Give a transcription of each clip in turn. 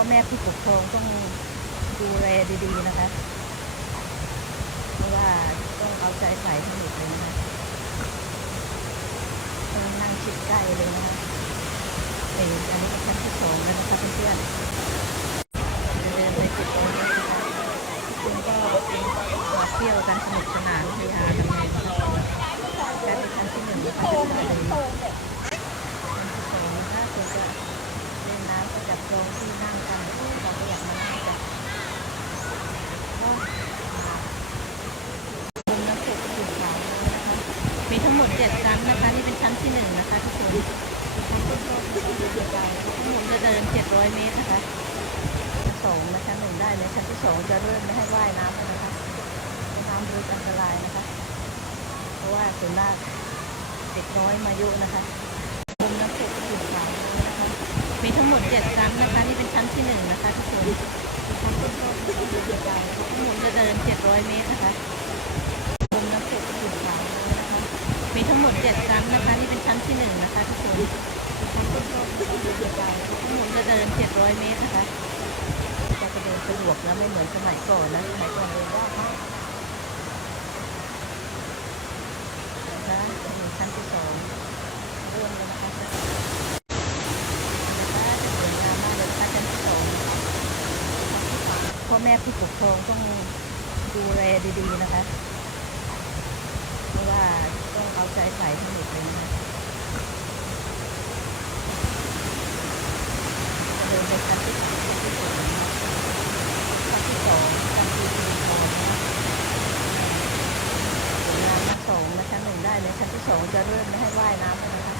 พ่อแม่ผู้ปกครองต้องดูแลดีๆนะคะ เพราะว่าต้องเอาใจใส่ทั้งหมดเลยนะคะต้องนั่งชิดใกล้เลยนะคะเอออันนี้เป็นชั้นที่สองแล้วนะคะเพื่อนๆจะเดินไปจุดตรงนี้นะคะคุณก็มาเที่ยวกันสนุกสนานเฮฮากันเลยนะคะการเป็นชั้นที่หนึ่งนะคะที่เราเดิน ชั้นที่สองถ้าคุณจะเล่นน้ำก็จับจองที่นั่งกันเราก็อยากมานั่งกันก็มุมน้ำตกอยู่ขวามือนะคะ มีทั้ง หมดเจ็ดชั้นนะคะนี่เป็นชั้นที่หนึ่งนะคะทุกคนชั้นที่สองจะไกลทั้งหมดจะเดินเจ็ดร้อยเมตรนะคะชั้นสองและชั้นหนึ่งได้เลยชั้นที่สองจะเริ่มไม่ให้ว่ายน้ำแล้วนะคะเพราะน้ำลึกอันตรายนะคะ เพราะว่าส่วนมากเด็กน้อยมาเยอะนะคะมุมน้ำตกอยู่ขวามนะคะมีทั้งหมดเจ็ดชั้นนะคะนี่เป็นชั้นที่หนึ่งนะคะทุกคนชั้นที่สองจะไกลทั้งหมดจะเดินเจ็ดร้อยเมตรนะคะมุมน้ำตกอยู่ขวามือนะคะ มีทั้ งหมดเจ็ดชั้นนะคะนี่เป็นชั้นที่หนึ่งนะคะทุกคนชั้นที่สองจะไกลทั้งหมดจะเดินเจ็ดร้อยเมตรนะคะจะกระเดินสะดวกนะไม่เหมือนสมัยก่อนนะสมัยก่อนเดินยากมากนะคะชั้นที่สองเริ่มแล้วนะคะนะคะจะสวยงามมากเลยนะคะชั้นที่สองพ่อแม่ผู้ปกครองต้องดูแลดีๆนะคะเพราะว่า เอาใจใส่ทั้งหมดเลยนะคะจะเดินไปชั้นที่สองชั้นที่สองชั้นที่สองชั้นที่สองนะสวยงามนสองนะชั้นหนึ่งได้เลยชั้นที่สองจะเริ่มไม่ให้ว่ายน้ำนะคะ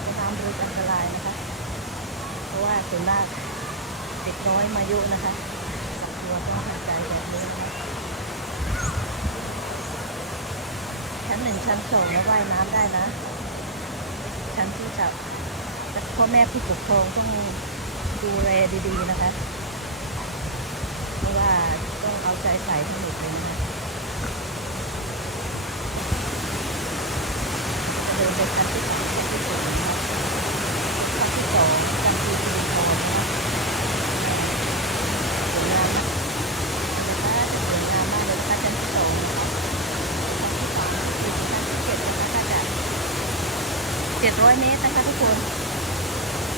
เพราะน้ำลึกอันตรายนะคะ เพราะว่าส่วนมากเด็กน้อยมายอะนะคะกับตัวต้องหายใจแบบนี้นะคะ ชั้นหนึ่งชั้นสองแล้วว่ายน้ำได้นะ ชั้นที่สามพ่อแม่ผู้ปกครองต้องดูแลดีๆนะคะเพราะว่าต้องเอาใจใส่ทั้งหมดเลยนะเดินไปชั้น 700 เมตรนะคะทุกคน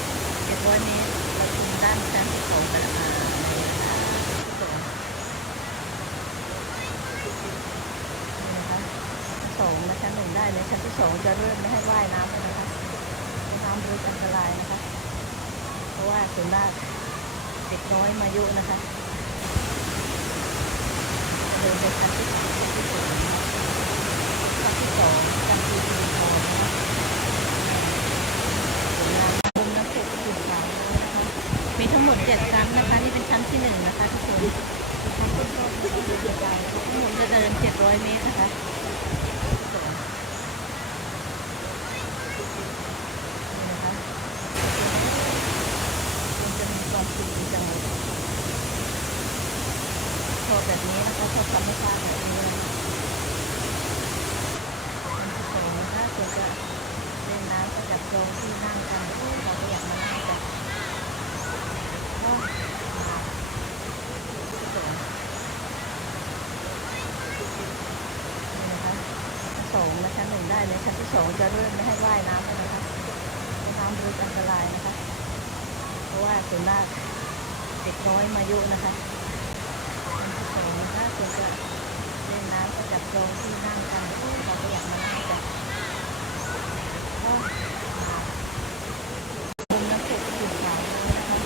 700 เมตรเราถึงด้านชั้นของกระมาสองนะชั้นหนึ่งได้เลยชั้นที่สองจะเริ่มไม่ให้ว่ายน้ำแล้วนะคะน้ำรู้อันตรายนะคะ เพราะว่าส่วนมากเด็กน้อยมายุนะคะจะเดินไปชั้นที่สอ จะไกลทั้งหมจะเดินเจ็ดร้อยเมตรนะคะนี่นะคะ มันจะมีความสุขดีจังเลยชอบแบบนี้นะคะชอบธรรมชาติแบบนี้นะคะมันจะสวยนะคะควรจะเล่นน้ำก็จับจองที่นั่งกันเราก็อยากมานั่งกันก็มาสวยนี่นะคะชั้นสองและชั้นหนึ่ง ได้เลยชั้นที่สองจะเริ่มไม่ให้ว่ายน้ำนะคะน้ำลึกอันตรายนะคะ เพราะว่าส่วนมากเด็กน้อยมายอะนะคะชั้นที่สองถ้าควรจะเล่นน้ำก็จับจองที่นั่งกันเราก็อยากมานั่งกันก็มามุมน้ำตกอยู่ขวามนะคะ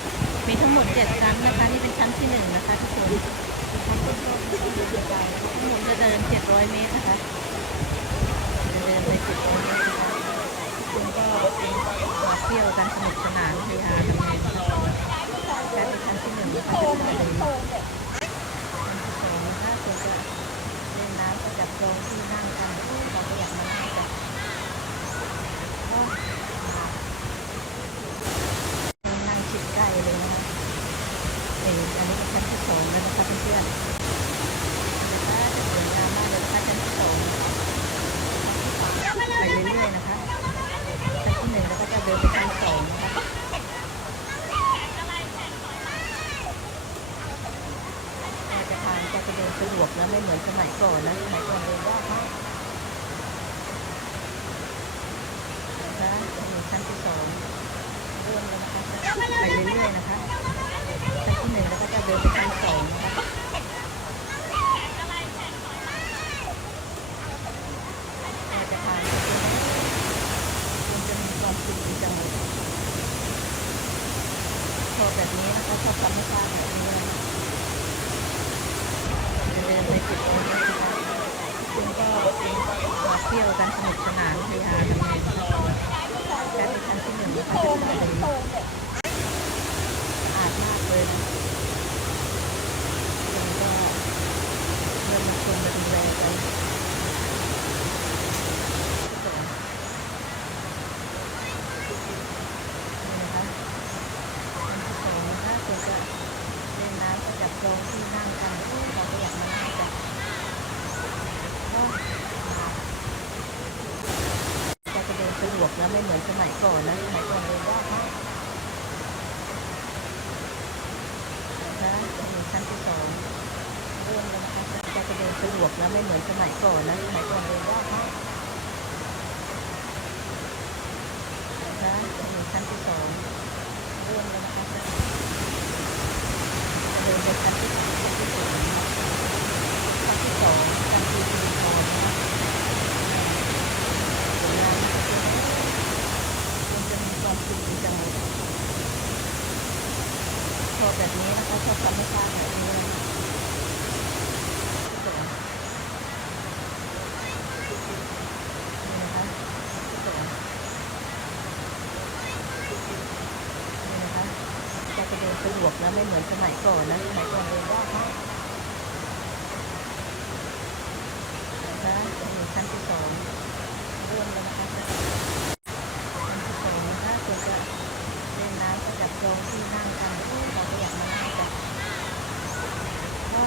มีทั้งหมดเจ็ดชั้นนะคะนี่เป็นชั้นที่หนึ่งนะคะทุกคนชั้นที่สองจะไกลทั้งหมดจะเดินเจ็ดร้อยเมตรนะคะ จะเดินไปจุดนี้คะคุณก็มาเที่ยวกันสนุกสนานเฮฮากันเลยนะคะแค่เป็นชั้นที่หนึ่งนะคะท่านชั้นที่สองถ้าคนจะเล่นน้ำก็จับจองที่นั่งกันเราก็อยากมานั่งกันก็นั่งชิดใกล้เลยนะคะเอออันนี้เป็นชั้นที่สองแล้วนะคะเพื่อนๆจะสวยงามมากเลยนะคะชั้นที่สอง ดินไปชั้นสองจะทานจะไปเนสะดวกนะไม่เหมือนสมัยก่อนนะสมัยก่อนเดิยากากนะคะจะชั้นที่สองเริ่นะคะไปเรื่อยๆนะคะชั้นที่หนึ่งแล้วก็จะเดินไปชั้นสองนะคะ แบบนี้นะคะชอบทำให้ทาแบบนี้เลยจะเดินไปจุดนี้นะคะคุณก็มาเที่ยวกันสนุกสนานเฮฮากันเลยนการเป็นชั้นที่หนึ่งนะคะจะเป็นแบบนี้สะอาดมากเลยนะคนก็เริ่มมาชมมาดูแลกันนี่นะคะชั้นที่สองถ้าคุณจะเล่นน้ำก็จับจองที่นั่งกันเราก็อยากมานั่งกันก็จะจะเดินสะดวกนะ ไม่เหมือนสมัยก่อนนะสมัยก่อนเดินยากมากนะคะจะมีชั้นที่สองเริ่มแล้วนะคะจะจะเดินสะดวกนะไม่เหมือนสมัยก่อนนะสมัยก่อนเดินยากมากนะคะจะมีชั้นที่สองเริ่มแล้วนะคะจะจะเดินไปชั้นที่สองชั้นที่สองชั้นที่สองชั้นที่สี่ก่อนนะสวยงามมากเลยมันจะมีความสุขดีจังเลยชอบ แบบนี้นะคะชอบธรรมชาติแบบนี้สวยนี่นะคะนี่นะคะจะเดินสะดวกนะไม่เหมือนสมัยก่อนนะสมัยก่อนเดินยากมากนะคะจะมีชั้นที่สองเริ่มแล้วนะคะจะ ชั้นที่สองถ้าคุณจะเล่นน้ำก็จับจองที่นั่งกันเราก็อยากมานั่งกันก็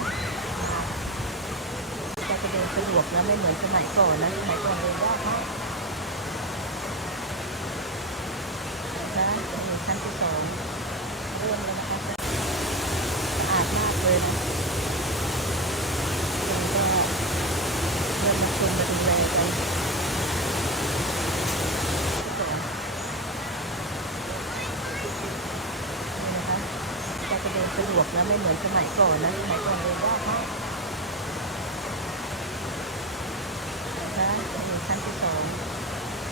จะจะเดินสะด วกนะไม่เหมือนสมัยก่อนนะสมัยก่อนเดินยากมากนะคะจะมีชั้นที่สองเริ่มแล้วนะคะจะอาดมากเลยนะคนก็เริ่มมาชมมาดูแลกันสวยนี่นะคะจะจะเดินสะดวกนะไม่เหมือนสมัยก่อนนะสมัยก่อนเดินยากมากนะคะจะมีชั้นที่ สอง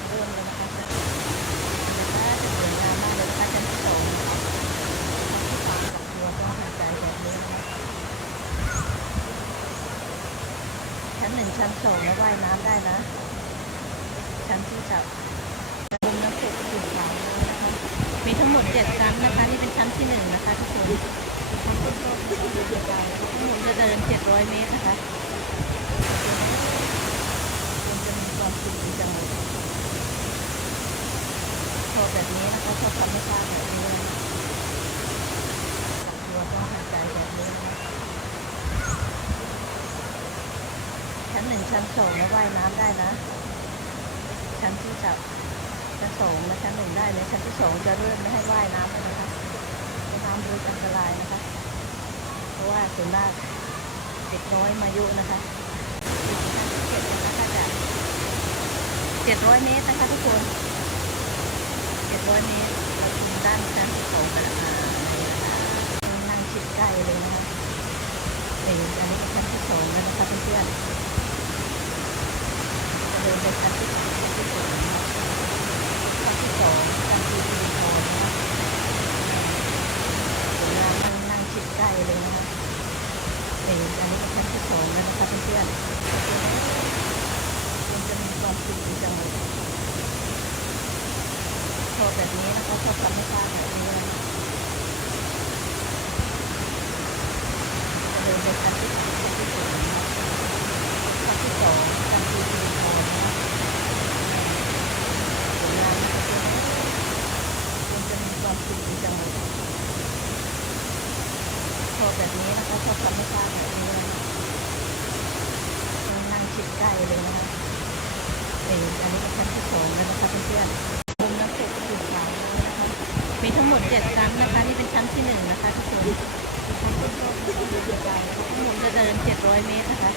เริ่มแล้วนะคะจะนะคะจะสวยงามมากเลยนะคะชั้นที่สองที่สามกับตัวก็หายใจแบบนี้นะคะชั้นหนึ่งชั้นสองแล้วว่ายน้ำได้นะ ชั้นที่สามมุมน้ำตกสีขาวนะคะมีทั้งหมดเจ็ดชั้นนะคะนี่เป็นชั้นที่หนึ่งนะคะทุกคนทั้งหมดจะเดินเจ็ดร้อยเมตรนะคะมันจะมีความสุขดีจังเลยชอบ แบบนี้นะคะชอบธรรมชาติแบบนี้เลยกับตัวต้องหายใจแบบนี้ชั้นหนึ่งชั้นสองแล้วว่ายน้ำได้นะ ชั้นที่สามชั้นสองและชั้นหนึ่งได้เลยชั้นที่สองจะเริ่มไม่ให้ว่ายน้ำนะคะเพราะน้ำลึกอันตรายนะคะ เพราะว่าส่วนมากเด็กน้อยมายุนะคะชั้นที่เจ็ดนะคะจะเจ็ดร้อยเมตรนะคะทุกคนเจ็ดร้อยเมตรเราถึงด้านชั้นที่สองกันแล้วนะนี่นะคะนั่งชิดใกล้เลยนะคะนี่อันนี้เป็นชั้นที่สองแล้วนะคะเพื่อนๆจะเดินไปชั้นที่สามชั้นที่สี่นะคะ ชั้นที่สองชั้นที่สี่นอนนะสวยงามนั่งนั่งชิดใกล้เลยนะคะนี่อันนี้เป็นชั้นที่สองแล้วนะคะเพื่อนๆมันจะมีความสุขดีจังเลยชอบแบบนี้นะคะชอบธรรมชาติแบบนี้เลยจะเดินไปชั้นที่สามชั้นที่สี่นะคะชั้นที่สองชั้นที่สี่นอนนะสวยงามนะคะเพื่อนๆ มันจะมีความสุขดีจังเลยชอบแบบนี้นะคะชอบธรรมชาติแบบนี้เลยนั่งชิดใกล้เลยนะคะนี่ อันนี้เป็นชั้นที่สองแล้วนะคะเพื่อนๆมุมน้ำตกสีขาวนะคะมีทั้งหมดเจ็ดชั้นนะคะนี่เป็นชั้นที่หนึ่งนะคะทุกคนชั้นที่สองทั้งหมดจะเดินเจ็ดร้อยเมตรนะคะ